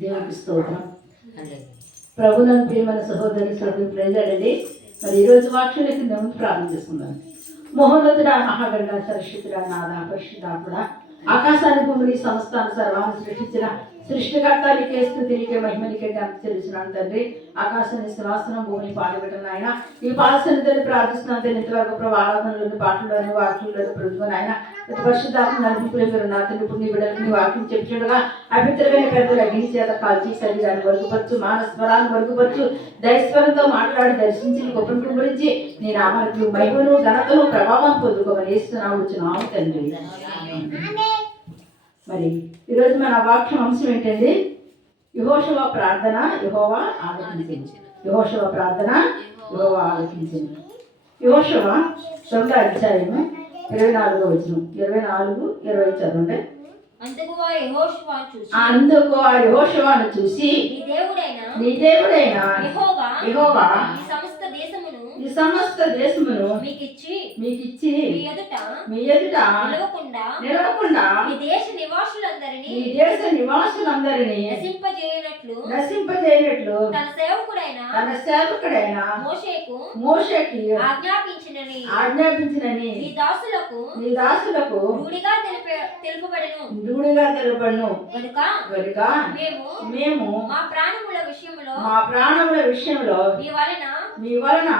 దేవునికి స్తోత్రం. ప్రభులను ప్రియమైన సహోదరి సభ్యులు ప్రజలండి మరి ఈరోజు వాక్యం కింద ప్రార్థన చేసుకుందాం. మహోన్నతుడ మహాగండ సరస్వతుడ నాద పరిశుద్ధాత్ముడ ఆకాశాన్ని భూమిని సంస్థాన్ని సర్వాన్ని సృష్టించిన సృష్టికర్త నీకే స్థుతి నీకే మహిమ నీకే ఘనత తెలుస్తున్నాను తండ్రి. ఆకాశాన్ని సింహాసనం భూమిని పాడబెట్టను ఆయన. ఈ పాలసన్నిధిని ప్రార్థిస్తున్నాను తండ్రి. ఇంతవరకు ప్రభు ఆరాధనలోని పాటల్లోని వాక్యంలోని ప్రభుత్వం ఆయన పరిశుద్ధాత్మ నడిపింపులు నా తండ్రి. పుణ్య నీ బిడ్డలకు నీ వాక్యం చెప్తుండగా అభిత్రమైన పెద్దలు అగ్ని చేత కాల్చి శరీరాన్ని వరుగుపరచు మానస్వరాన్ని వరుగుపరచు దైస్వరంతో మాట్లాడి దర్శించి గొప్పను గురించి నేను నామానికి మహిమను ఘనతను ప్రభావం పొందుకోమని వేస్తున్నావు వచ్చినాము తండ్రి. మరి ఈరోజు మన వాక్యం అంశం ఏంటండి? యహోశవ ప్రార్థన యహోవా ఆలోచించింది యహోశవ ప్రార్థన యహోవా ఆలోచించింది యహోశవ తొమ్మిది అధ్యాయము ఇరవై నాలుగో వచ్చిన ఇరవై నాలుగు ఇరవై చదవండి అందుకు ఆ యహోశవాను చూసి నీ దేవుడైన యెహోవా సమస్త దేశమును మీకిచ్చి మీకిచ్చి మీ ఎదుట మీ ఎదుట నిలవకుండా నిలవకుండా ఈ దేశ నివాసులందరినీ ఈ దేశ నివాసులందరినీ నశింపజేయనట్లు నశింపజేయనట్లు తన సేవకుడైన తన సేవకుడైన మోషేకు మోషకి ఆజ్ఞాపించినని ఆజ్ఞాపించినని నీ దాసులకు నీ దాసులకు రూఢిగా తెలిపే తెలుపబడెను. దూడిగా తెలుపను కనుక కనుక మేము మేము మా ప్రాణముల విషయంలో మా ప్రాణముల విషయంలో మీ వలన మీ వలన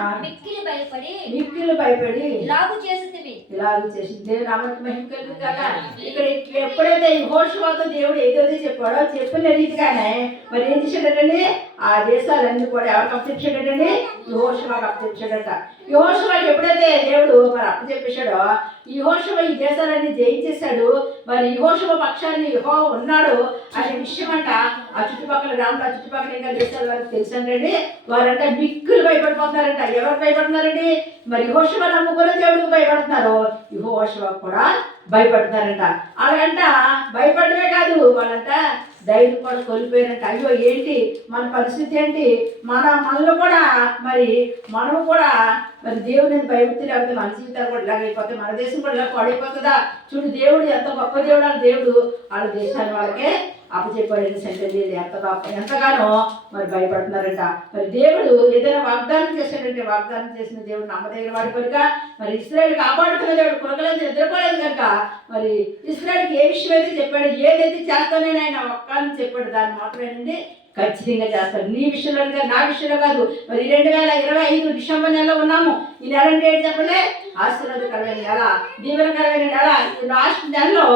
మిక్కిలి భయపడి మిక్కిలు భయపడి ఇలాగు చేసితిమి ఇలాగ చేసి దేవుడు నామకి మహిమ కలుగు కదా ఇక్కడ ఇట్లా ఎప్పుడైతే ఈ హోషవాతో దేవుడు ఏదైతే చెప్పాడో చెప్పిన రీతిగానే మరి ఏం చేశాడటండి ఆ దేశాలన్నీ కూడా ఎవరికి అప్పచెప్పాడటండి ఈ హోషవాకి అప్పచెప్పాడట. ఈ హోషవాకి ఎప్పుడైతే దేవుడు మరి అప్పచెప్పేశాడో ఈ హోషవ ఈ దేశాలన్నీ జయించేశాడు మరి ఈ హోషవ పక్షాన్ని యెహోవా ఉన్నాడు అనే విషయం అంట ఆ చుట్టుపక్కల గ్రామాల చుట్టుపక్కల ఇంకా దేశాల వారికి తెలుసండి వారంటే మిక్కులు భయపడిపోతున్నారంట. ఎవరు భయపడుతున్నారండి? మరి యెహోషువ నమ్ముకున్న దేవుడికి భయపడుతున్నారు. యెహోషువ కూడా భయపడుతున్నారంట. అలాగంట భయపడమే కాదు వాళ్ళంట ధైర్యం కూడా కోల్పోయారంట అయ్యో ఏంటి? మన పరిస్థితి ఏంటి? మన మనలో కూడా మరి మనం కూడా మరి దేవుని భయభక్తి లేకపోతే మన జీవితాలు కూడా ఇలాగ అయిపోతాయి. మన దేశం కూడా ఇలా పాడైపోతుందా? చూడు దేవుడు ఎంత గొప్ప దేవుడు. వాళ్ళ దేవుడు వాళ్ళ దేశాన్ని వాళ్ళకే అప్పచెప్పాడు సెంటర్ ఎంత గొప్ప ఎంతగానో మరి భయపడుతున్నారంట. మరి దేవుడు ఏదైనా వాగ్దానం చేశాడంటే వాగ్దానం చేసిన దేవుడు నమ్మదగిన వాడి కనుక మరి ఇస్రాయల్ కాపాడుతున్న దేవుడు కురకలేదు నిద్రపోలేదు కనుక మరి ఇస్రాయల్కి ఏ విషయం అయితే చెప్పాడు ఏదైతే చేస్తానని ఆయన ఒక్కని చెప్పాడు దాన్ని మాత్రమేనండి. ఖచ్చితంగా చేస్తాడు. నీ విషయంలో నా విషయంలో కాదు. మరి రెండు వేల ఇరవై ఐదు డిసెంబర్ నెలలో ఉన్నాము. ఈ నెల అంటే ఏంటి ఆశీర్వాద ఆశీర్వాదకరమైన నెల దీవెనకరమైన నెల. ఈ లాస్ట్ నెలలో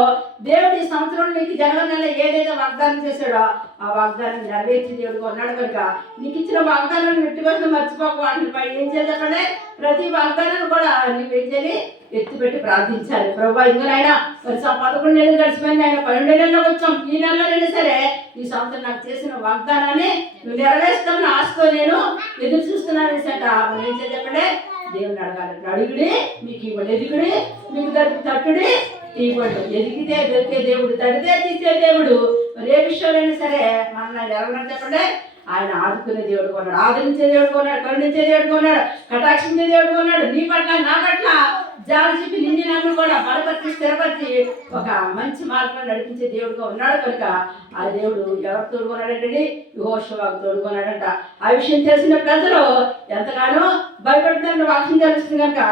దేవుడు ఈ సంవత్సరం నీకు జనవరి నెల ఏదైతే వాగ్దానం చేశాడో ఆ వాగ్దానం నెరవేర్చి దేవుడు ఉన్నాడు కనుక నీకు ఇచ్చిన వాగ్దానాన్ని నెట్టివేసిన మర్చిపోక. వాటిని పై ఏం చేయాలి చెప్పండి? ప్రతి వాగ్దానాన్ని కూడా నీవు ఏం చేయాలి? ఎత్తిపెట్టి ప్రార్థించాలి. ప్రభా ఇంకనైనా మరి పదకొండు నెలలు గడిచిపోయింది ఆయన పన్నెండు నెలలకు వచ్చాం ఈ నెలలోనైనా సరే ఈ సంవత్సరం నాకు చేసిన వాగ్దానాన్ని నువ్వు నెరవేర్స్తామని ఆశతో నేను ఎదురు చూస్తున్నాను సెట మరి ఏం చేయాలి చెప్పండి? దేవుని అడగాలి. అడుగుడి మీకు ఇవ్వడు ఎదుగుడి మీకు దొరికి తట్టుడి ఇవ్వడు ఎదిగితే దొరికే దేవుడు తడితే తీసే దేవుడు. మరి ఏ విషయంలోనైనా సరే మన ఎవరన్నా చెప్పండి? ఆయన ఆదుకునే దేవుడు కొన్నాడు ఆదరించే దేవుడు కొన్నాడు కరుణించే దేవుడు కొన్నాడు కటాక్షించే దేవుడు కొన్నాడు. నీ పట్ల నా పట్ల జాలి చెప్పి నిన్ను నన్ను కూడా బలపరిచి స్థిరపరిచి ఒక మంచి మార్గంలో నడిపించే దేవుడుగా ఉన్నాడు కనుక ఆ దేవుడు ఎవరు తోడుకున్నాడంటే యహోషవాకు తోడుకున్నాడంట. ఆ విషయం తెలిసిన ప్రజలు ఎంతగానో భయపడుతున్న వాక్యం తెలుస్తుంది కనుక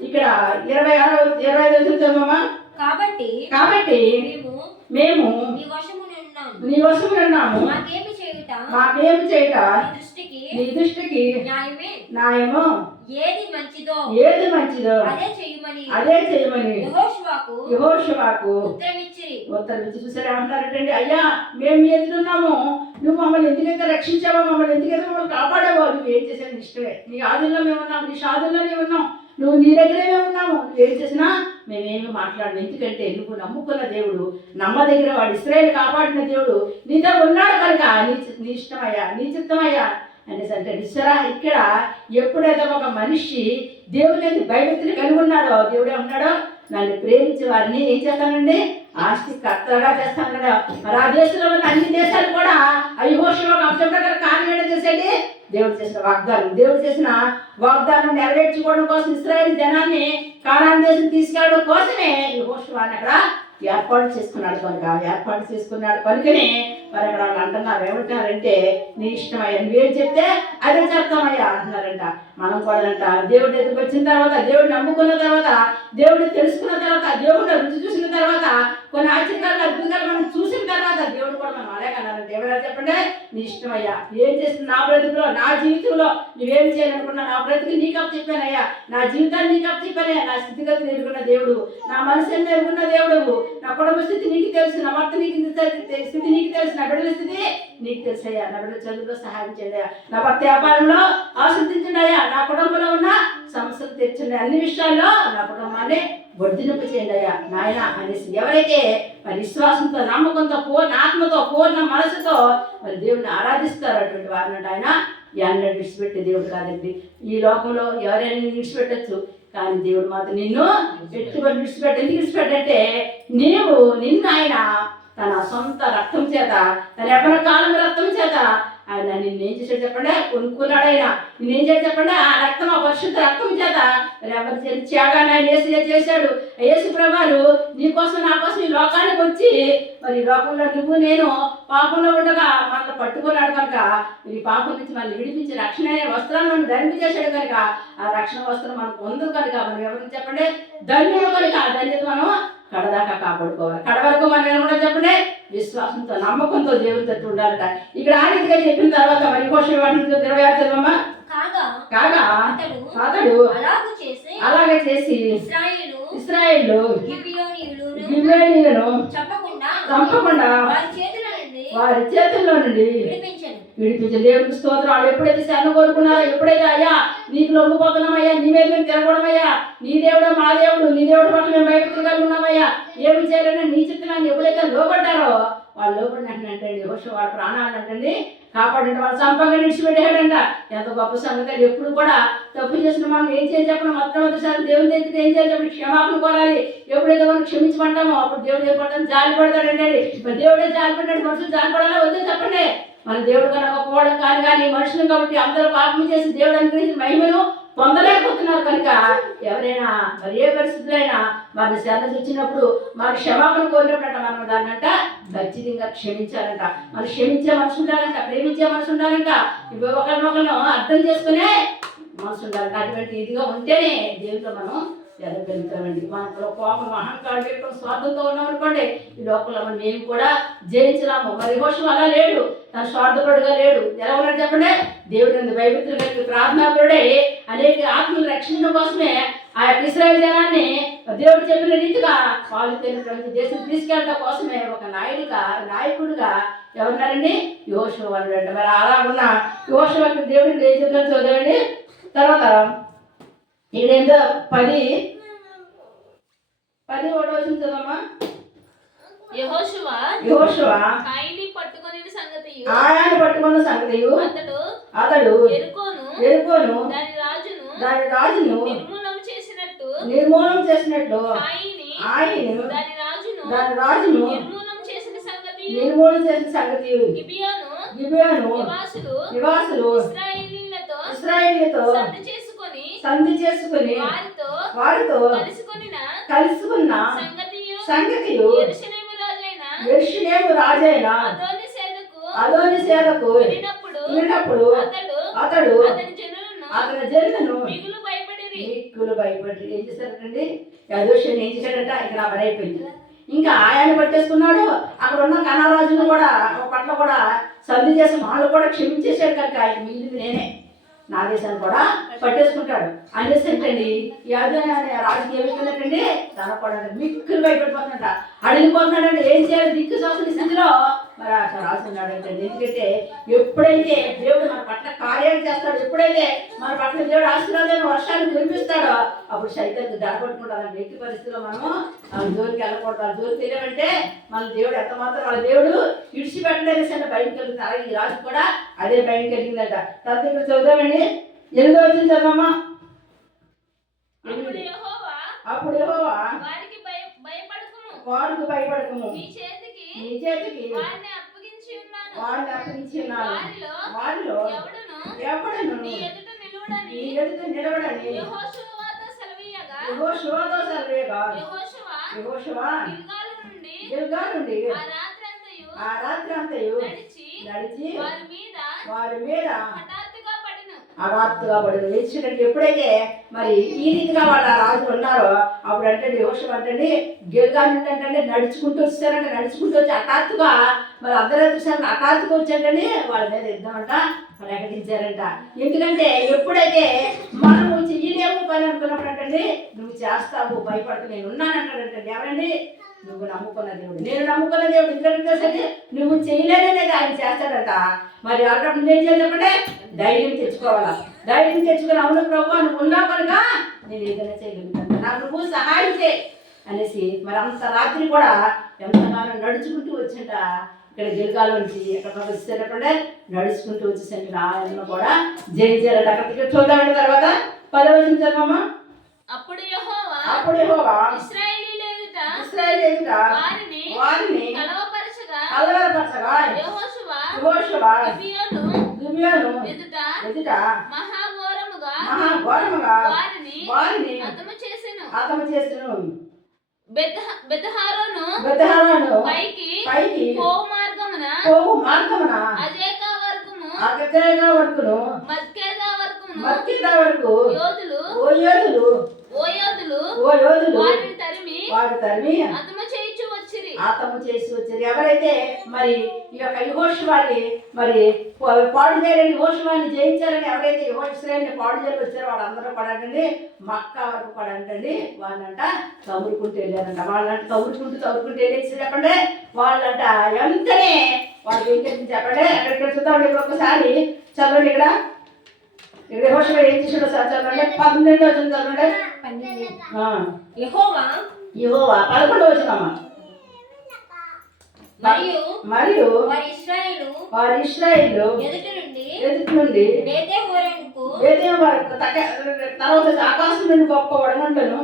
ఇక్కడ ఇరవై ఆరో ఇరవై ఐదు చదువుతామమ్మా కాబట్టి కాబట్టి మేము మేము నీ ఉన్నాము. నీ వశం ఉన్నాము. మాకేమి చేయుట? మాకేమి చేయట? నీ దృష్టికి నీ దృష్టికి న్యాయమే. న్యాయమో. ఏది మంచిదో ఏది మంచిదో అదే చెయ్యమని అదే చేయమని యెహోషువకు యహోషవాకు ఉత్తరమిచ్చిరి ఉత్తరం ఇచ్చి చూసారా ఏమంటారంటే అయ్యా మేము మీ ఎదురున్నాము నువ్వు మమ్మల్ని ఎందుకైతే రక్షించావో మమ్మల్ని ఎందుకైతే మమ్మల్ని కాపాడావో నువ్వు ఏం చేసావు నీ ఇష్టమే నీ ఆదుల్లో మేము ఉన్నాం నీ షాదుల్లోనే ఉన్నాం నువ్వు నీ దగ్గరే మేము ఉన్నాము. నువ్వు ఏం చేసినా మేమేమి మాట్లాడము. ఎందుకంటే నువ్వు నమ్ముకున్న దేవుడు నమ్మదగిన వాడు ఇస్రాయేల్ కాపాడిన దేవుడు నీతో ఉన్నాడు కనుక నీ నీ ఇష్టమయ్యా నీ చిత్తమయ్యా. అనేసరికి అంటే ఇక్కడ ఎప్పుడైతే ఒక మనిషి దేవుని భయభక్తిని కలిగి ఉన్నాడో దేవుడే ఉన్నాడో నన్ను ప్రేమించే వారిని ఏం చేస్తానండి? ఆస్తి కర్తగా చేస్తాను కదా మరి ఆ దేశంలో ఉన్న అన్ని దేశాలు కూడా అయ్యోషంలో అబ్జెక్ట్ కారణం ఏంటో చేసేది దేవుడు చేసిన వాగ్దానం. దేవుడు చేసిన వాగ్దానం నెరవేర్చుకోవడం కోసం ఇస్రాయల్ జనాన్ని కారణ దేశం తీసుకెళ్ళడం కోసమే ఈ హోషవాన్ని అక్కడ ఏర్పాటు చేసుకున్నాడు కనుక ఏర్పాటు చేసుకున్నాడు కనుకనే మరి అక్కడ వాళ్ళు అంటున్నారు ఏమంటున్నారంటే నీ ఇష్టమయ్యా నువ్వేం చెప్తే అదే చేస్తామయ్యా అంటున్నారంట. మనం కూడా దేవుడు దేవుడి దగ్గరికి వచ్చిన తర్వాత దేవుడిని నమ్ముకున్న తర్వాత దేవుడిని తెలుసుకున్న తర్వాత దేవుడిని రుచి చూసిన తర్వాత కొన్ని ఆశ్చర్యాలు అద్భుతాలు మనం చూసిన తర్వాత దేవుడు కూడా మనం అలాగే అన్నారు దేవుడు చెప్పండి? నీ ఇష్టమయ్యా. ఏం చేస్తుంది నా బ్రతుకులో నా జీవితంలో నువ్వేం చేయాలనుకున్నా నా బ్రతుకు నీకు అప్పచెప్పానయ్యా నా జీవితాన్ని నీకు అప్పచెప్పానయ్యా నా స్థితిగతి ఎదుర్కొన్న దేవుడు నా మనసుని ఎరుగున్న దేవుడు నా కుటుంబ స్థితి నీకు తెలుసు నా భర్త నీకు స్థితి నీకు తెలుసు నా బిడ్డల స్థితి నీకు తెలుసయ్యా. నా బిడ్డల చదువులో సహాయం చేయ నా భర్త వ్యాపారంలో ఆశ్రదించండి అయ్యా. నా కుటుంబంలో ఉన్న సమస్యలు తెచ్చండి అన్ని విషయాల్లో నా కుటుంబాన్ని వడ్డినప్పు చేయండి అయ్యా. నాయన అనేసి ఎవరైతే మరి విశ్వాసంతో నమ్మకంతో పూర్ణ ఆత్మతో పూర్ణ మనసుతో మరి దేవుడిని ఆరాధిస్తారు అటువంటి వారిని ఆయన ఎన్నడూ విడిచిపెట్టే దేవుడు కాదండి. ఈ లోకంలో ఎవరైనా విడిచిపెట్టచ్చు. కానీ దేవుడు మాత్రం నిన్ను ఎట్టుబడి విడిచిపెట్టి ఎందుకు విడిచిపెట్టంటే నీవు నిన్ను ఆయన తన సొంత రక్తం చేత తన ఎవరి కాలం రక్తం చేత ఆయన నిన్ను ఏం చేశాడు చెప్పండి? కొనుక్కున్నాడు ఆయన నిన్ను ఏం చేశాడు చెప్పండి? ఆ రక్తం ఆ పరిశుద్ధ రక్తం చేత మరి ఎవరి త్యాగాన్ని ఆయన ఏసు చేశాడు. యేసు ప్రభాలు నీ కోసం నా కోసం ఈ లోకానికి వచ్చి మరి లోకంలో నువ్వు నేను పాపంలో ఉండగా మనల్ని పట్టుకున్నాడు కనుక ఈ పాపం నుంచి మనల్ని విడిపించి రక్షణ అనే వస్త్రాలను మనం ధరింపజేశాడు కనుక ఆ రక్షణ వస్త్రం మనకు ఉంది కనుక మనం ఎవరికి చెప్పండి? ధన్యుడు కనుక ఆ ధన్యత మనం కడదాకా కాపాడుకోవాలి. కడ వరకు మనం ఏమన్నా చెప్పండి విశ్వాసంతో నమ్మకంతో దేవుడి తట్టు ఉండాలట. ఇక్కడ ఆ రీతిగా చెప్పిన తర్వాత మరి కోసం ఇరవై ఆరు చదవమ్మా. కాగా కాగా? అతడు అతడు అలాగు చేసి అలాగే చేసి ఇస్రాయేలు చంపకుండా వారి చేతుల్లో నుండి విడిపించను విడిపించే దేవుడికి స్తోత్రం వాళ్ళు ఎప్పుడైతే శరణ కోరుకున్నారో ఎప్పుడైతే అయ్యా నీకు లొంగిపోతున్నామయ్యా నీ మీద మేము తిరగడమయ్యా నీ దేవుడు మా దేవుడు నీ దేవుడు పట్ల మేము బయట తిరగలుగున్నామయ్యా ఏమి చేయాలని నీ చిత్తాన్ని ఎప్పుడైతే లోపడ్డారో వాళ్ళు లోపడినట్టండి యహోష వాళ్ళ ప్రాణాలు అంటండి కాపాడండి వాళ్ళు సంపంగా నిడిచిపెట్టాడంట. ఎంత గొప్ప సంగతి ఎప్పుడు కూడా తప్పు చేసిన మనం ఏం చేయాలి చెప్పడం మొట్టమొదటిసారి దేవుని దగ్గర ఏం చేయాలి చెప్పి క్షమాపణ కోరాలి. ఎప్పుడైతే మనం క్షమించమంటామో అప్పుడు దేవుడు ఏం పడతాం జాలి పడతాడండి మరి దేవుడే జాలి పడ్డాడు మనుషులు జాలి పడాలా వద్దని చెప్పండి. మన దేవుడు కనకపోవడం పోవడం కానీ కానీ మనుషులు కాబట్టి అందరూ పాపం చేసి దేవుడు అనుగ్రహించిన మహిమను పొందలేకపోతున్నారు కనుక ఎవరైనా మరి ఏ పరిస్థితులైనా మన శ్రద్ధ చూచినప్పుడు మన క్షమాపణ కోరినప్పుడంట మనం దాన్నంట ఖచ్చితంగా క్షమించాలంట. మనం క్షమించే మనసు ఉండాలంట ప్రేమించే మనసు ఉండాలంట ఇవి ఒకరినొకరిని అర్థం చేసుకునే మనసు ఉండాలంట. అటువంటి ఇదిగా ఉంటేనే దేవుడితో మనం ఎదగలుగుతామండి మనలో కోపం అహంకారం వ్యక్తం స్వార్థంతో ఉన్నామనుకోండి ఈ లోపల మేము కూడా జయించలాము. మరి హోషం అలా లేడు. తన స్వార్థపడుగా లేడు. ఎలా ఉన్నాడు చెప్పండి? దేవుడు అందు వైవిధ్యం ప్రార్థనాపరుడే. అనేక ఆత్మలు రక్షించడం కోసమే ఆ యొక్క ఇస్రాయల్ జనాన్ని దేవుడు చెప్పిన రీతిగా వాళ్ళు తెలియటువంటి దేశం తీసుకెళ్ళడం కోసమే ఒక నాయుడుగా నాయకుడిగా ఎవరున్నారండి? యోషు అన్నాడు మరి అలా ఉన్న యోషు దేవుడికి ఏం చెప్తారు చూద్దామండి తర్వాత ఇదేందో పది పది ఒకటి వచ్చింది చదవమ్మా. కాయిని పట్టుకొని సంగతి పట్టుకున్న సంగతియు? అతడు అతడు ఎరుకోను ఎరుకోను దాని రాజును దాని రాజును నిర్మూలం చేసినట్టు? నిర్మూలన చేసినట్లు కాయిని ఆయనను దాని రాజును దాని రాజును నిర్మూలం చేసిన సంగతి నిర్మూలన చేసిన సంగతి గిబియాను గిబియాను నివాసులు నివాసులు సంధి చేసుకొని సంధి చేసుకుని వారితో వారితో కలుసుకొనిన కలుసుకున్న సంగతియు ఎరుషులేము రాజైన అదోని సేదకు వినినప్పుడు అతడు అతని జనులను జన్మను మిక్కులు భయపడి ఏం చేశారండి యదోషుని ఏం చేశాడంట? ఇక్కడ పడైపోయింది ఇంకా ఆయన పట్టేసుకున్నాడు. అక్కడ ఉన్న కనారాజును కూడా ఒక పట్ల కూడా సంధి చేసి వాళ్ళు కూడా క్షమించేశాడు కనుక ఆయన మిగిలింది నేనే. నాగేశాన్ని కూడా పట్టేసుకుంటాడు. ఆయన ఏంటండి యాదో అనే రాజుకి ఏమైపోయిందంటండి తన కూడా మిక్కులు భయపడిపోతున్నట అడిగిపోతున్నాడంటే ఏం చేయాలి? దిక్కు సోసిన స్థితిలో మరి అట్లా రాసున్నాడు ఏంటంటే ఎందుకంటే ఎప్పుడైతే దేవుడు మన పట్ల కార్యాలు చేస్తాడు ఎప్పుడైతే మన పట్ల దేవుడు ఆశీర్వాదాన్ని వర్షాన్ని కురిపిస్తాడో అప్పుడు సైతాన్ని దడగొట్టుకుంటారు ఎట్టి పరిస్థితిలో మనము ఆ జోలికి వెళ్ళకూడదు. ఆ జోలికి వెళ్ళామంటే మన దేవుడు ఎంత మాత్రం వాళ్ళ దేవుడు ఇడిచిపెట్టలేదు సరే భయం కలుగుతారు ఈ రాజు కూడా అదే భయం కలిగిందట తర్వాత ఇక్కడ చదువుదామండి. ఎనిమిదో వచ్చింది చదవమ్మా? అప్పుడు వారికి భయ భయపడకుము. వాడికి భయపడకము. నీ చేతికి వారిని అప్పగించి ఉన్నాను. వాడిని అప్పగించి ఉన్నాను. వారిలో ఎవడును ఎవడను నీ ఎదుట నిలువడని నీ ఎదుట యెహోషువతో సెలవీయగా. యెహోషువతో సర్వేగా యెహోషువ యెహోషువ గిల్గాలు గిల్గా నుండి ఆ రాత్రంతయు ఆ రాత్రి అంతయు నడిచి నడిచి వారి మీద వారి మీద హఠాత్తుగా పడిన. అరాత్తుగా పడిన. లేచినట్టు ఎప్పుడైతే మరి ఈ రీతిగా వాళ్ళ రాజులు ఉన్నారో అప్పుడు అంటే యోషం అంటే గిల్గా అంటే నడుచుకుంటూ వచ్చారంటే నడుచుకుంటూ వచ్చి హఠాత్తుగా మరి అర్ధరాత్రి సమయం హఠాత్తుగా వచ్చారంటే వాళ్ళ మీద ఇద్దామంట ప్రకటించారంట. ఎందుకంటే ఎప్పుడైతే మనము చెయ్యలేము పని అనుకున్నప్పుడు అంటే నువ్వు చేస్తావు భయపడుతూ నేను ఉన్నానంటాడంటే ఎవరండి? నువ్వు నమ్ముకున్న దేవుడు. నేను నమ్ముకున్న దేవుడు ఎందుకంటే సరే నువ్వు చేయలేదనేది ఆయన చేస్తాడట. మరి అక్కడ నేను చేసినప్పుడే ధైర్యం తెచ్చుకోవాలా? ధైర్యం తెచ్చుకుని అవును ప్రభు నువ్వు ఉన్నావు కనుక నేను ఏదైనా చేయగలుగుతాను. నాకు నువ్వు సహాయం చేయి. అనేసి మరి అంత రాత్రి కూడా ఎంతగానో నడుచుకుంటూ వచ్చింట ఇక్కడ గిరికాల నుంచి ఎక్కడ వచ్చేటప్పుడే నడుచుకుంటూ వచ్చేసరికి ఆయన కూడా జయించారట అక్కడికి చూద్దామండి తర్వాత. పదవచనం చదవమ్మా. అప్పుడు యెహోవా అప్పుడు యెహోవా ఇశ్రాయేలీయుల ఎదుట ఇశ్రాయేలు ఎదుట వారిని వారిని కలవపరచగా కలవరపరచగా యెహోషువ యెహోషువ గిబియోను గిబియోను ఎదుట ఎదుట మహాఘోరముగా మహా ఘోరముగా వారిని వారిని హతము చేసెను. అతము చేసిన. బెతహ- బెతహారోను బెతహారాను పైకి పైకి పో మార్గమున పోవు మార్గమున అజేకా వరకును అగతేగా వరకును మద్కేదా వరకును మక్కిద వరకు యోధులు ఓ యోధులు ఓ యోధులు ఓ యోధులు వారిని తరిమి వారు తరిమి హతము చేయించు వచ్చిరి ఆతము చేసి వచ్చారు ఎవరైతే మరి ఈ యొక్క యుహోషువాన్ని మరి పా- పాడు చేయలేని యుహోషువాన్ని జయించారని ఎవరైతే యుహోశ్రేణిని పాడు చేయని వచ్చారో వాళ్ళందరూ అంటండి మక్క వరకు కూడా అంటండి వాళ్ళంట తగురుకుంటూ వెళ్ళారంట. వాళ్ళంట తగురుకుంటూ తగురుకుంటూ వెళ్ళేసి చెప్పండి వాళ్ళంట వెంటనే వాళ్ళు ఏం చెప్పింది చెప్పండి? అక్కడ చూద్దాం ఇప్పుడు ఒకసారి చదవండి ఇక్కడ. ఇక్కడ యెహోషువ ఏం చేసాడో సార్ చదవండి. పన్నెండు వచ్చింది చదవండి. యెహోవా యెహోవా పదకొండు వచ్చిందమ్మా మరియు మరియు వారి ఇశ్రాయేలు వారి ఇస్రాయిల్ ఎదుటి నుండి ఎదుటి నుండి వేదే వరకు తర్వాత ఆకాశం నుండి గొప్ప వడగంటను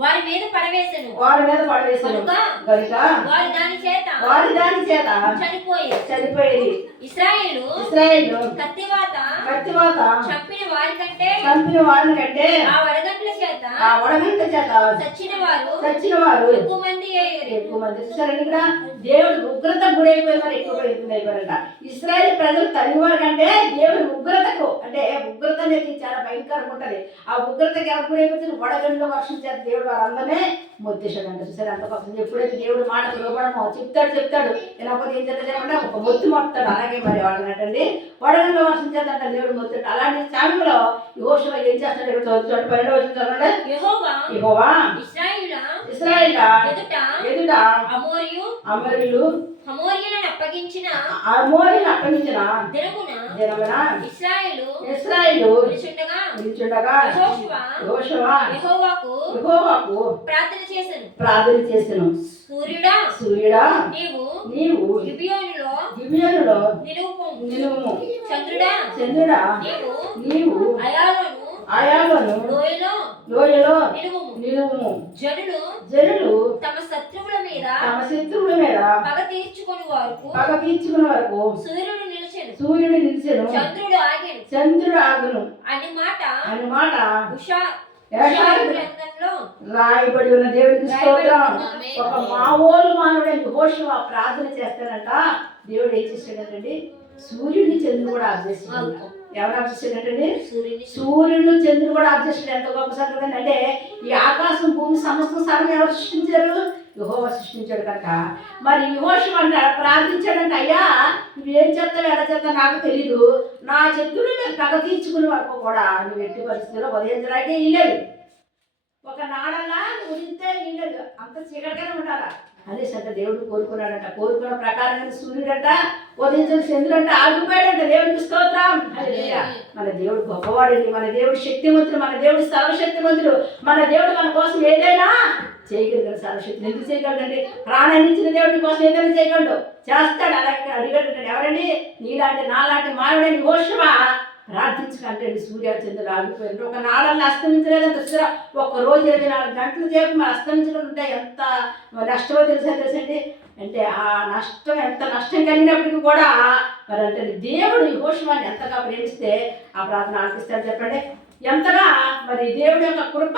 వారి మీద పడవేసెను వారి మీద పడవేశాను. కనుక కనుక వారి దాని చేత వారి దాని చేత చనిపోయారు చనిపోయేది. ఇస్రాయేలు ఇస్రాయిల్ కత్తివాత కత్తివాత చంపిన వారి కంటే చంపిన వారిని కంటే ఆ వడగంట్ల చేత ఆ వడగంట చేత చచ్చిన వారు చచ్చిన వారు ఎక్కువ మంది అయ్యారు. ఎక్కువ మంది. చూసారండి ఇక్కడ? దేవుడు ఉగ్రత గురైపోయి మరి ఎక్కువ అయిపోయారంట. ఇస్రాయేల్ ప్రజలు తల్లివారు కంటే దేవుడి ఉగ్రతకు అంటే ఉగ్రత అనేది చాలా భయంకరంగా ఉంటది. ఆ ఉగ్రతకి ఎవరు గురైపోతుంది వడగండ్ల వర్షం చేత దేవుడు వారందరినీ మొత్తేశాడంట. చూసారు? అంత కోసం ఎప్పుడైతే దేవుడు మాట లోపడమో చెప్తాడు చెప్తాడు. వినకపోతే ఏం చెప్పండి? ఒక మొత్తు మొత్తాడు. అలాగే మరి వాళ్ళనటండి వడగండ్ల వర్షం చేత అంట దేవుడు మొత్తాడు అలాంటి సమయంలో యోషువ ఏం చేస్తాడు? ఇక్కడ చదువుతాడు పన్నెండు వచ్చిన చదవండి. యెహోవా ఇస్రాయేల్ ఎదుట ఎదుట అమోరియు అమరులు హమోరియలను అప్పగించిన అమోరిని అప్పగించిన దినమున జనమున ఇశ్రాయేలు ఇస్రాయిలు నిలుచుండగా నిల్చుండగా యెహోషువ యోషువ యెహోవాకు యెహోవాకు ప్రార్థన చేశాను. ప్రార్థన చేసెను సూర్యుడా సూర్యుడా నీవు నీవు గిబియోనులో గిబియోనులో నిలువు నిలువుము. చంద్రుడా చంద్రుడా నీవు నీవు అయాలోను ఆయాలను లోయలో లోయలో నిలువుము. నిలువుము. జనులు జనులు తమ శత్రువుల మీద తమ శత్రువుల మీద పగ తీర్చుకుని వరకు పగ తీర్చుకున్న వరకు సూర్యుడు నిలిచెను. సూర్యుడు నిలిచెను. చంద్రుడు ఆగెను. చంద్రుడు ఆగును. అని మాట అని మాట ఉషా గ్రంథంలో రాయబడి ఉన్న దేవుడికి స్తోత్రం. ఒక మామూలు మానవుడైన ఘోషవ ప్రార్థన చేస్తానంట దేవుడు ఏం చేశాడంటండి? సూర్యుడిని చంద్రుడు కూడా ఆర్జేస్తున్నాడు ఎవరు సూర్యుని సూర్యుడు చంద్రుడు కూడా ఆర్జేస్తాడు ఎంత గొప్ప సంగతి అంటే ఈ ఆకాశం భూమి సమస్త స్థానం ఎవరు సృష్టించారు? యుహోవ సృష్టించాడు కనుక. మరి యుహోషం అంట ప్రార్థించాడంట అయ్యా నువ్వేం చేస్తావు ఎలా చేస్తావు నాకు తెలీదు. నా చంద్రుడు మీద పగ తీర్చుకునే వరకు కూడా నువ్వు ఎట్టి పరిస్థితుల్లో ఉదయించడానికి ఇల్లేదు ఒక నాడల్లా నువ్వు ఇంతే అంత చీకటిగానే ఉండాలా? అదే సంత దేవుడు కోరుకున్నాడంట. కోరుకున్న ప్రకారంగా సూర్యుడంట ఉదయించిన చంద్రుడంట ఆగిపోయాడంట దేవుడికి స్తోత్రం. మన దేవుడు గొప్పవాడండి. మన దేవుడు శక్తివంతుడు మన దేవుడు సర్వశక్తివంతుడు మన దేవుడు మన కోసం ఏదైనా చేయగలిగిన సర్వశక్తి. ఎందుకు చేయగలడండి? ప్రాణాన్ని ఇచ్చిన దేవుడి కోసం ఏదైనా చేయగలడు. చేస్తాడు. అలా అడిగడు ఎవరండి? నీలాంటి నాలాంటి మానవుడని ఘోషమా ప్రార్థించకంటే సూర్య చంద్రుడు ఆగిపోయారు ఒక నాడల్ని అస్తమించలేదంట చూసారా ఒక రోజు ఇరవై నాలుగు గంటల సేపు మరి అస్తమించడం ఉంటే ఎంత నష్టమో తెలుసా తెలుసండి? అంటే ఆ నష్టం ఎంత నష్టం కలిగినప్పటికీ కూడా మరి అంటే దేవుడు ఈ ఘోషమాన్ని ఎంతగా ప్రేమిస్తే ఆ ప్రార్థన ఆలకిస్తాడు చెప్పండి. ఎంతగా మరి దేవుడి యొక్క కృప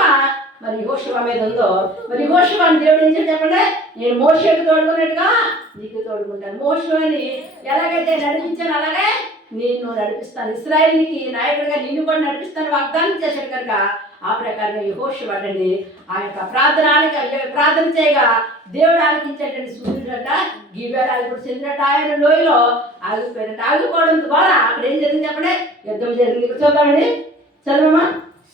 మరి యెహోషువ మీద ఉందో మరి యెహోషువని దేవుడు ఏం చెప్పండి? నేను మోషకు తోడుకున్నట్టుగా నీకు తోడుకుంటాను. మోషువని ఎలాగైతే నడిపించాను అలాగే నేను నడిపిస్తాను. ఇస్రాయల్కి నాయకుడిగా నిన్ను కూడా నడిపిస్తాను. వాగ్దానం చేశాడు కనుక ఆ ప్రకారంగా యహోషు వాడండి ఆ యొక్క ప్రార్థన ప్రార్థన చేయగా దేవుడు ఆలకించేటువంటి సూర్యుడట గిబేరాలు కూడా చెందినట్టు ఆయన లోయలో ఆగిపోయినట్టు ఆగిపోవడం ద్వారా అక్కడ ఏం జరిగింది చెప్పండి? యుద్ధం జరిగింది. చూద్దామండి. చదవమా?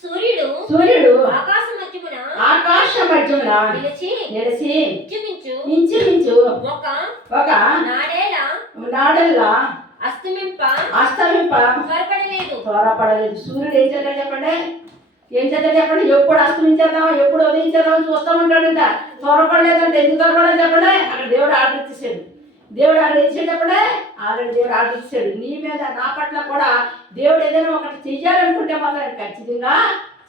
సూర్యుడు సూర్యుడు ఆకాశ మధ్యమున ఆకాశ మధ్యమున నిలిచి నిలిచి ఇంచుమించు ఇంచుమించు ఒక ఒక నాడేల నాడల్లా అస్తమింప అస్తమింప. త్వరపడలేదు. త్వరపడలేదు. సూర్యుడు ఏం చేద్దాం చెప్పండి? ఏం చేద్దాం చెప్పండి? ఎప్పుడు అస్తమించేద్దామా? ఎప్పుడు ఉదయించేద్దామని చూస్తూ ఉంటాడంట. త్వరపడలేదంటే. ఎందుకు త్వరపడలేదు చెప్పండి? అక్కడ దేవుడు ఆర్డర్ ఇచ్చేసాడు దేవుడు ఆర్డర్ ఇచ్చాడు చెప్పండి? ఆల్రెడీ దేవుడు ఆర్డర్ ఇచ్చాడు నీ మీద నా పట్ల కూడా దేవుడు ఏదైనా ఒకటి చెయ్యాలనుకుంటే మాత్రం ఖచ్చితంగా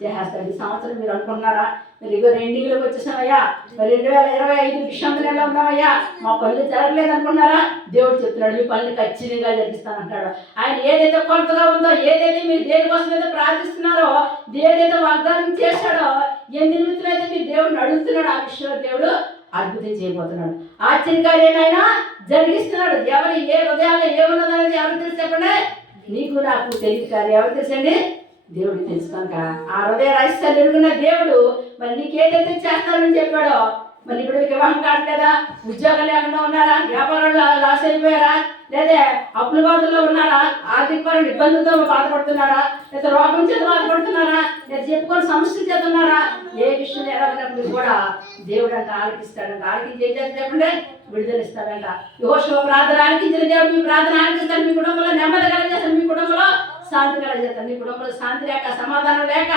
చేసేస్తాడు ఈ సంవత్సరం మీరు అనుకుంటున్నారా? మరి ఇగో రెండింటిలోకి వచ్చేసామయ్యా. మరి రెండు వేల ఇరవై ఐదు విషయంలో ఉన్నామయ్యా? మా పనులు జరగలేదు అనుకున్నారా? దేవుడు చెప్తున్నాడు మీ పనులు ఖచ్చితంగా జరిగిస్తానంటాడు. ఆయన ఏదైతే కొలతగా ఉందో ఏదైతే మీరు దేనికోసం అయితే ప్రార్థిస్తున్నారో ఏదైతే వాగ్దానం చేశాడో ఏ నిమిత్తం అయితే మీరు దేవుడిని అడుగుతున్నాడు ఆ విషయంలో దేవుడు అద్భుతం చేయబోతున్నాడు. ఆశ్చర్యకార్యమైనా జరిగిస్తున్నాడు. ఎవరు ఏ హృదయాల్లో ఏమున్నదనేది ఎవరు తెలుసు చెప్పండి? నీకు నాకు తెలియదు కానీ ఎవరు తెలుసండి? దేవుడికి తెలుసు కనుక ఆ హృదయ రహస్యాలు ఎరుగున్న దేవుడు మరి నీకు ఏదైతే చేస్తానని చెప్పాడో మరి ఇప్పుడు మీకు వివాహం కావట్లేదా ఉద్యోగం లేకుండా ఉన్నారా? వ్యాపారంలో లాస్ అయిపోయారా? లేదా అప్పుల బాధల్లో ఉన్నారా? ఆర్థిక పరమైన ఇబ్బందులతో బాధపడుతున్నారా? లేదా రోగం చేత బాధపడుతున్నారా? లేదా చెప్పుకొని సమస్యల చేత ఉన్నారా? ఏ విషయం ఎలాగైనప్పుడు కూడా దేవుడు అంటే ఆలకిస్తాడంట ఆలకించి ఏం చేస్తాడు విడుదలిస్తాడంట. విడుదల ప్రార్థన ఆలకించిన దేవుడు మీ ప్రార్థన ఆలకిస్తాడు. మీ కుటుంబంలో నెమ్మది కలిగేస్తాడు మీ కుటుంబంలో శాంతి కలగజేస్తాడు తండ్రి కుటుంబంలో శాంతి లేక సమాధానం లేక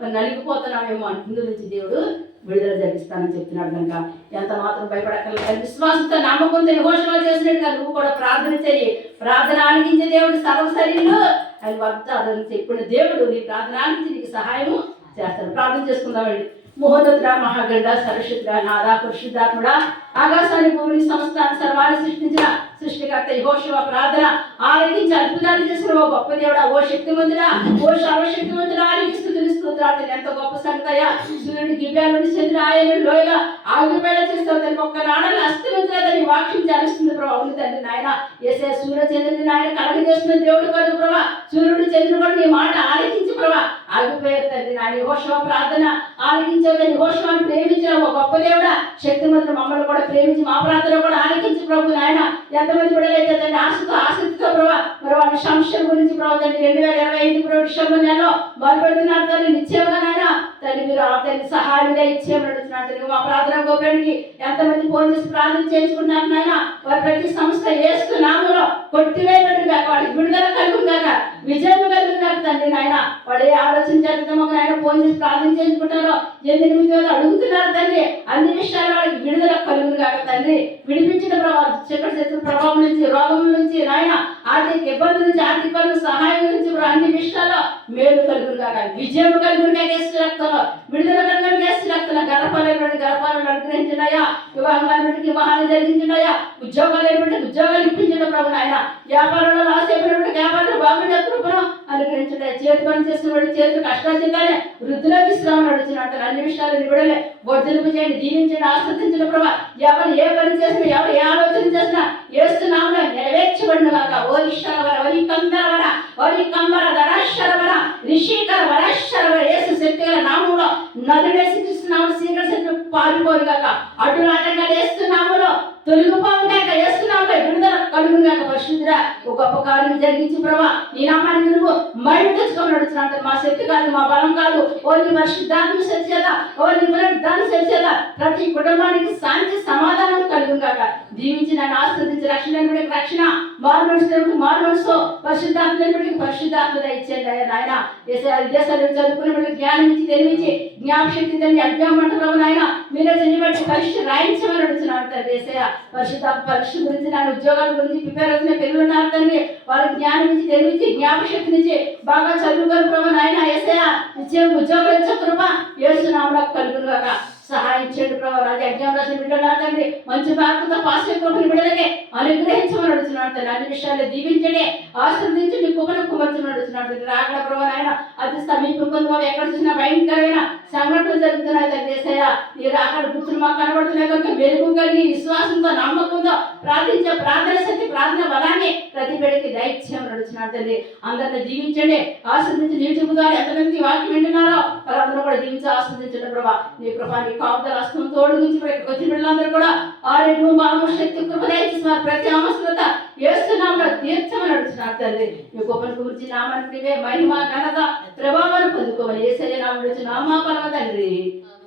మరి నలిగిపోతున్నామేమో అందు నుంచి దేవుడు విడుదల జరిగిస్తానని చెప్తున్నాడు కనుక. ఎంత మాత్రం భయపడక్కర్లేదు. విశ్వాసంతో నమ్మకంతో ఘోషణ చేసినట్టుగా నువ్వు కూడా ప్రార్థన చేయి ప్రార్థన ఆలకించే దేవుడు సర్వశరీరులు ఆయన వాగ్దానం చెప్పిన దేవుడు నీ ప్రార్థన ఆలకించి నీకు సహాయము చేస్తాడు. ప్రార్థన చేసుకుందామండి మహోదత్ర మహాగండ సరస్వతుడ నాదా పురుషుద్ధాత్ముడా ఆకాశాన్ని భూమిని సంస్థాన్ని సర్వాన్ని సృష్టించిన సృష్టికర్త యెహోషువ ప్రార్థన. ఆలకించి అద్భుతాలు చేసిన ఓ గొప్ప దేవుడా ఓ శక్తివంతుడా ఓ సర్వశక్తివంతుడా ఆలకి స్థుతులు స్తోత్రాలు ఎంత గొప్ప సంగతయ్యా సూర్యుడి గివ్యాలుడి చంద్ర ఆయన లోయగా ఆగిపేళ చేస్తావు తన ఒక్క నాడలు అస్తమించలేదని వాక్యం చలిస్తుంది ప్రభా. అవును తండ్రి నాయన ఏసే సూర్య చంద్రుని నాయన కలగజేస్తున్న దేవుడు కాదు ప్రభా. సూర్యుడు చంద్రుడు కూడా నీ మాట ఆలకించి ప్రభా. ఆగిపోయారు తండ్రి నాయన యెహోషువ ప్రార్థన. ఆలకించే యెహోషువని ప్రేమించిన ఒక గొప్ప దేవుడా. శక్తిమంతుడు మమ్మల్ని కూడా ప్రేమించి మా ప్రాంతంలో కూడా ఆలకించి ప్రభు నాయన. ఎంతమంది బిడ్డలైతే తండ్రి ఆశతో ఆసక్తితో ప్రభా మరి వాళ్ళ సంశయం గురించి ప్రభు తండ్రి రెండు వేల ఇరవై ఐదు ప్రభు డిసెంబర్ నెలలో బలపడుతున్నారు తండ్రి నిశ్చయంగా నాయన. తండ్రి మీరు ఆ తల్లి సహాయంగా ఇచ్చేమని అడుగుతున్నారు మా ప్రార్థన గోపురానికి ఎంతమంది ఫోన్ చేసి ప్రార్థన చేయించుకుంటున్నారు నాయన? వారి ప్రతి సంస్థ ఏస్తు నామలో కొట్టివేయబడి కాక వాడికి విడుదల కలుగు విజయం కలుగు తండ్రి నాయన. వాడు ఏ ఆలోచన చేద్దామో ఒక నాయన ఫోన్ చేసి ప్రార్థన చేయించుకుంటారో ఎన్ని నిమిషాలు అడుగుతున్నారు తండ్రి. అన్ని విషయాలు వాళ్ళకి విడుదల కలుగు కాక తండ్రి. విడిపించిన ప్రభావం చీకటి శత్రు ప్రభావం నుంచి రోగం నుంచి నాయన ఆర్థిక ఇబ్బంది నుంచి ఆర్థిక సహాయం నుంచి అన్ని విషయాల్లో మేలు కలుగురు కాక విజయం కలుగురు కాక వేసి విడుదల కలుగురు వేసి రక్తంలో గర్భాలైనటువంటి గర్భాలను అనుగ్రహించినాయా వివాహం కలిపినటువంటి వివాహాలు జరిగించినాయా ఉద్యోగాలు అయినటువంటి ఉద్యోగాలు ఇప్పించిన ప్రభు ఆయన వ్యాపారంలో లాస్ అయిపోయినటువంటి వ్యాపారంలో బాగుండే కృపను అనుగ్రహించిన చేతి పని చేసినటువంటి చేతులు కష్టాచితానే వృద్ధులకి శ్రమ అడుగుతున్నట్టు అన్ని విషయాలు నిబడలే వర్ధలింపు చేయండి దీనించండి ఆశ్రదించిన ప్రభు. ఎవరు ఏ పని చేసినా ఎవరు ఏ ఆలోచన చేసినా ఏస్తున్నాము నెరవేర్చబడిన కాక ఓ ఈశ్వరవర ఓరి కందరవర ఓరి కంబర ధరాశ్వరవర రిషికర వరాశ్వరవర యేసు శక్తి గల నామములో నదుడేసి కృష్ణనామ శీఘ్ర శక్తి పారిపోరు కాక అడ్డు నాటకాలు వేస్తున్నాములో తొలగిపోవు కాక వేస్తున్నాములో విడుదల కలుగు కాక పరిశుద్ధుడా ఒక గొప్ప కార్యం జరిగించి ప్రభా నీ నామాన్ని నువ్వు మళ్ళీ తెచ్చుకొని నడుచున్నాడు మా శక్తి కాదు మా బలం కాదు ఓ నీ పరిశుద్ధాత్మ సరిచేదా ఓ నీ దాన్ని సరిచేదా ప్రతి కుటుంబానికి శాంతి సమాధానం కలుగు కాక దీవించి నన్ను ఆస్వాదించి రక్షణ లేనివాడికి రక్షణ మారు మనుషులకు మారు మనసు పరిశుద్ధాత్మ లేనివాడికి పరిశుద్ధాత్మత ఇచ్చేయండి అయ్యా నాయన దేశాలు దేశాలు చదువుకునే జ్ఞానం ఇచ్చి తెలివించి జ్ఞాపశక్తి తండ్రి అజ్ఞామంటారు నాయన మీరే చెయ్యబట్టి పరీక్ష రాయించమని నడుచున్నాడు తండ్రి పరిశుద్ధ పరీక్ష గురించి నా ఉద్యోగాల గురించి ప్రిపేర్ అవుతున్న పిల్లలు ఉన్నారు తండ్రి వాళ్ళ జ్ఞానం నుంచి తెలివించి జ్ఞాపశక్తి నుంచి బాగా చదువుకొని ప్రభు నాయన ఏసయ్య నిత్యం ఉద్యోగాలు ఇచ్చే కృప ఏసునామలో కలుగును కాక సహాయం చేయండి ప్రభు రాజా ఎగ్జామ్ రాసిన బిడ్డలు తండ్రి మంచి మార్కులతో పాస్ అయిపోతున్న బిడ్డలకే అనుగ్రహించమని అడుగుతున్నాడు తండ్రి. అన్ని విషయాలు దీవించండి ఆశ్రదించి నీ కుమను కుమర్చమని అడుగుతున్నాడు తండ్రి. రాకడ ప్రభావ ఆయన అతి సమీపం ఎక్కడ చూసినా భయంకరమైన తండ్రి అక్కడ నీ మాకు కనబడుతున్నాయి కనుక మెరుగు కలిగి విశ్వాసంతో నమ్మకంతో ప్రార్థించే ప్రార్థన శక్తి ప్రార్థన బలాన్ని ప్రతి బిడ్డకి దైత్యం నడుచున్నాడు తండ్రి అందరిని దీవించండి ఆశ్రదించి యూట్యూబ్ ఎంతమంది వాక్యం వింటున్నారో వాళ్ళందరూ కూడా దీవించి ఆశ్రదించండి ప్రభా. నీ కృప నీ కాపుదల అస్తం తోడు గురించి వచ్చిన బిడ్డలందరూ కూడా ఆరోగ్యం బలము శక్తి కృప దయచేస్తున్నారు ప్రతి అవసరత ఏస్తున్నాంలో తీర్థమని నడుచున్నారు తండ్రి మీ గొప్పను గురించి నామానికి మహిమ ఘనత ప్రభావాన్ని ప్రభావాలు పొందుకోమని ఏసయ్య నామం నామా పరమ తండ్రి.